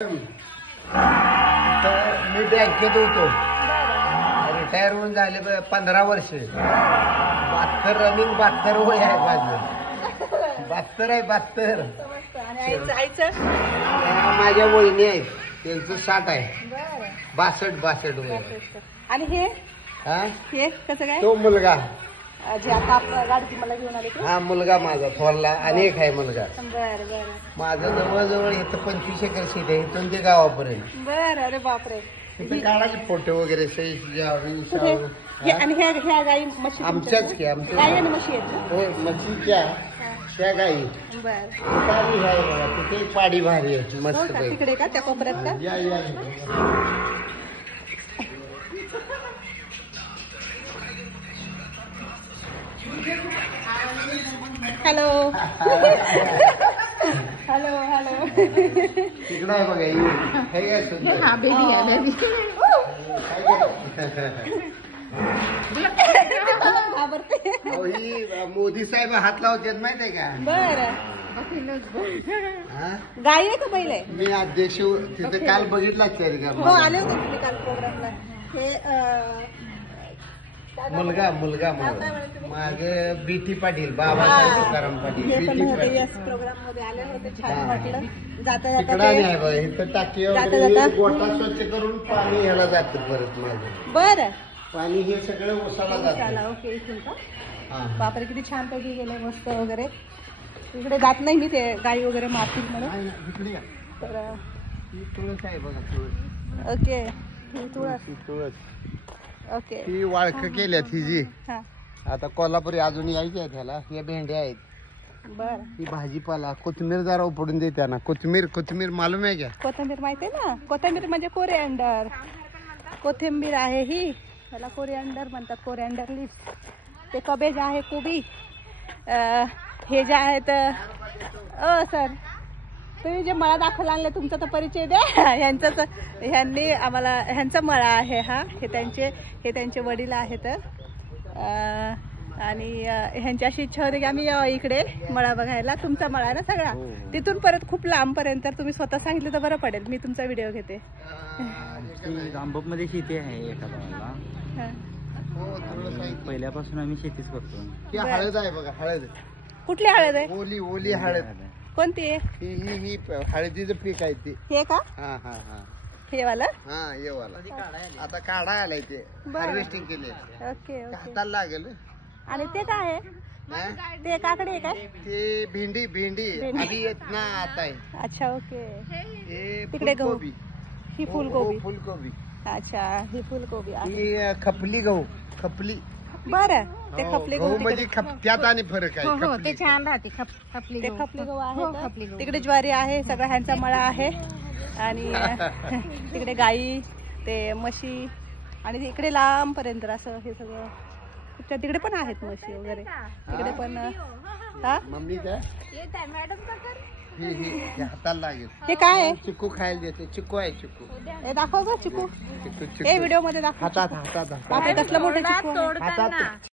मी बँकेत होतो, रिटायर होऊन झाले 15 वर्ष. 72 रनिंग 72 वय आहे माझं. 72 आहे 72. माझ्या वहिनी आहेत, त्यांचं 60 आहे. 62 वय. आणि हे हा हे कसं काय तो मुलगा जे आता आपल्या गाडी मला घेऊन आले ते? हा मुलगा माझा थोरला अनेक आहे मुलगा. बर बर माझं जवळजवळ इथं 25 एकर शेत आहे, इथून ते गावापर्यंत. बर. अरे बापरे. तिथे काढायचे फोटो वगैरे सही जावी कुठे? आणि ह्या गाई म्हशी आमच्याच की आमच्या गाई आणि म्हशी आहेत ना? हो म्हशीच्या त्या गाई. बर. पाडी आहे बघा, तिथे पाडी भारी आहे मस्त हो का? पैकी. तिकडे का त्या कोपऱ्यात का? या या हॅलो हॅलो हॅलो. तिकडं आहे बघा ही. हे काय तुमचं? हा बेबी आला. अहो, ही मोदी साहेब हात लावतात माहित आहे का? बर. हा? गाई आहे का बैल आहे? मी अध्यक्ष तिथे काल बघितलाच तरी का? हो आले होते तुम्ही काल प्रोग्रामला. हे मुलगा मुलगा माझे बीटी पाटील, बाबासाहेब तुकाराम पाटील. हे पण बीटी होते पाटील या प्रोग्राम मध्ये आले होते. छान हा. वाटलं. जाता जाता तिकडं ते- नाही बघा, इथं टाकी जाता वगैरे जाता. गोठा स्वच्छ करून पाणी ह्याला जातं परत माझं. बर. पाणी हे सगळं उसाला जातं. चला ओके. इथून का? हा. बापरे किती छान पैकी गेले मस्त वगैरे. इकडे जात नाही मी, ते गाई वगैरे मारतील म्हणून. नाही, इकडे या. तर ही तुळस आहे बघा, तुळस. ओके. ही तुळस. ही तुळस ओके. ही वाळख केल्यात ही जी. हा. आता कोल्हापुरी अजून यायची आहे त्याला. हे भेंड्या आहेत. बर. ही भाजीपाला, कोथिंबीर जरा उपडून देते ना. कोथिंबीर मालूम आहे का? कोथिंबीर माहिती आहे ना? कोथिंबीर म्हणजे कोरिअँडर. कोथिंबीर आहे ही, त्याला कोरिअँडर म्हणतात. कोरिअँडर लीव्स. ते कबेज आहे, कोबी. हे जे आहेत सर, तुम्ही जे मळा दाखवला आणले तुमचा तर परिचय द्या. ह्यांनी आम्हाला, ह्यांचा मळा आहे हा. हे त्यांचे वडील आहेत. आणि ह्यांच्याशी इच्छा होती की आम्ही इकडे मळा बघायला. तुमचा मळा ना सगळा, तिथून परत खूप लांब पर्यंत. तुम्ही स्वतः सांगितलं तर बरं पडेल, मी तुमचा व्हिडिओ घेते. रामबाग मध्ये शेती आहे एका भावाला. हा. हो, तुळस आहे. पहिल्यापासून आम्ही शेतीच करतो. ही हळद आहे बघा, हळद. कुठली हळद आहे? ओली हळद. कोणती आहे? ही हळदीचं पीक आहे ते. हे का? हा हा हा हे वाला? हा ये वाला. आता काढा आलाय ते, बरं. हार्वेस्टिंग केले. Okay okay. हाताला लागेल. आणि ते काय आहे? हा? ते काकडे आहे काय? ते भेंडी अभी इतना आता है. अच्छा ओके. हे तिकडे गहू. फुलकोबी. ही फुलकोबी. हो, फुलकोबी. अच्छा ही फुलकोबी आहे. ही खपली गहू. खपली बरं. ते हो, खपली गहू गहू म्हणजे त्यात आणि फरक आहे. खपली. छान राहते. खपली गहू आहे. तिकडे ज्वारी आहे. सगळा ह्यांचा मळा आहे. आणि तिकडे गाई, ते म्हशी, आणि इकडे लांब पर्यंत असं हे सगळं. तिकडे पण आहेत म्हशी वगैरे. तिकडे पण. हा? मम्मी काय ही हाताला लागेल. हे काय आहे? चिकू खायला देते. चिकू आहे चिकू. हे दाखव ग चिकू. चिकू हे व्हिडिओ मध्ये दाखव. हातात बापरे कसलं मोठं चिकू आहे. हातात